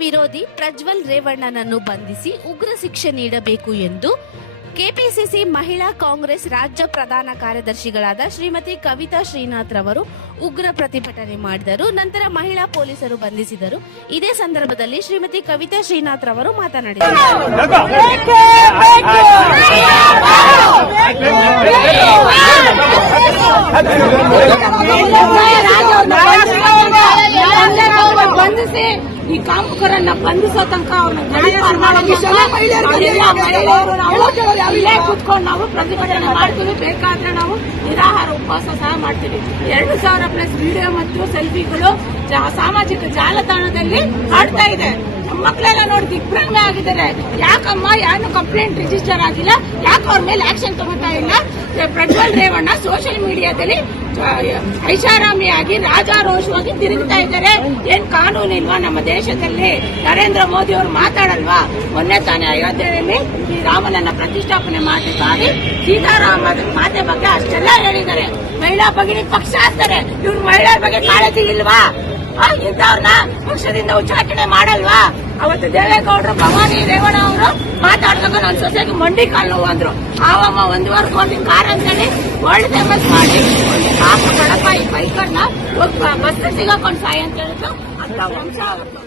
ಪ್ರಜ್ವಲ್ ರೇವಣ್ಣನನ್ನು ಬಂಧಿಸಿ ಉಗ್ರ ಶಿಕ್ಷೆ ನೀಡಬೇಕು ಎಂದು ಕೆಪಿಸಿಸಿ ಮಹಿಳಾ ಕಾಂಗ್ರೆಸ್ ರಾಜ್ಯ ಪ್ರಧಾನ ಕಾರ್ಯದರ್ಶಿಗಳಾದ ಶ್ರೀಮತಿ ಕವಿತಾ ಶ್ರೀನಾಥ್ ರವರು ಉಗ್ರ ಪ್ರತಿಭಟನೆ ಮಾಡಿದರು. ನಂತರ ಮಹಿಳಾ ಪೊಲೀಸರು ಬಂಧಿಸಿದರು. ಇದೇ ಸಂದರ್ಭದಲ್ಲಿ ಶ್ರೀಮತಿ ಕವಿತಾ ಶ್ರೀನಾಥ್ ರವರು ಮಾತನಾಡಿದರು. ಕಾಮುಕರನ್ನ ಬಂಧಿಸೋ ತನಕ ಅವ್ರನ್ನ ಇಲ್ಲೇ ಕೂತ್ಕೊಂಡು ನಾವು ಪ್ರತಿಭಟನೆ ಮಾಡ್ತೀವಿ. ಬೇಕಾದ್ರೆ ನಾವು ನಿರಾಹಾರ ಉಪವಾಸ ಸಹ ಮಾಡ್ತೀವಿ. ಎರಡು ಸಾವಿರ ಪ್ಲಸ್ ವಿಡಿಯೋ ಮತ್ತು ಸೆಲ್ಫಿಗಳು ಜಾ- ಸಾಮಾಜಿಕ ಜಾಲತಾಣದಲ್ಲಿ ಮಾಡ್ತಾ ಇದೆ. ಮಕ್ಕಳೆಲ್ಲ ನೋಡಿ ದಿಗ್ಭ್ರಮೆ ಆಗಿದ್ದಾರೆ. ಯಾಕಮ್ಮ ಯಾರು ಕಂಪ್ಲೇಂಟ್ ರಿಜಿಸ್ಟರ್ ಆಗಿಲ್ಲ. ಯಾಕೆ ಅವ್ರ ಮೇಲೆ ಆಕ್ಷನ್ ತಗೋತಾ ಇಲ್ಲ. ಪ್ರಜ್ವಲ್ ರೇವಣ್ಣ ಸೋಷಿಯಲ್ ಮೀಡಿಯಾದಲ್ಲಿ ಐಷಾರಾಮಿಯಾಗಿ, ರಾಜಾರೋಷವಾಗಿ ತಿರುಗ್ತಾ ಇದ್ದಾರೆ. ಏನ್ ಕಾನೂನು ಇಲ್ವಾ ನಮ್ಮ ದೇಶದಲ್ಲಿ? ನರೇಂದ್ರ ಮೋದಿ ಅವರು ಮಾತಾಡಲ್ವಾ? ಮೊನ್ನೆ ತಾನೇ ಅಯೋಧ್ಯೆಯಲ್ಲಿ ರಾಮನನ್ನ ಪ್ರತಿಷ್ಠಾಪನೆ ಮಾಡಿ ಸೀತಾರಾಮ ಮಾತೆ ಬಗ್ಗೆ ಅಷ್ಟೆಲ್ಲ ಹೇಳಿದ್ದಾರೆ. ಮಹಿಳಾ ಬಗ್ಗೆ ಪಕ್ಷ ಆಗ್ತಾರೆ ಇವ್ರು ಮಹಿಳೆಯರ ಬಗ್ಗೆ ಕಾಳಜಿ ಇಲ್ವಾ? ಇಂಥವ್ರನ್ನ ಪಕ್ಷದಿಂದ ಉಚ್ಚಾಟನೆ ಮಾಡಲ್ವಾ? ಅವತ್ತು ದೇವೇಗೌಡರು, ಭವಾನಿ ರೇವಣ್ಣ ಅವರು ಮಾತಾಡಿದಾಗ ನನ್ನ ಸೊಸೆಗೆ ಮಂಡಿ ಕಾಲು ನೋವು ಅಂದ್ರು. ಆವಮ್ಮ ಒಂದೂವರೆ ಕೋಟಿ ಕಾರ್ ಅಂತೇಳಿ ವರ್ಲ್ಡ್ ಫೇಮಸ್ ಮಾಡಿ ಪಾಪ ಕಾಪು ಕಡಪ ಈ ಬೈಕನ್ನ ಬಸ್ ಸಿಗಾಕೊಂಡು ಸಾಯಿ ಅಂತ ಹೇಳಿದ್ರು ಅಂತ ವಂಶ ಅವತ್ತು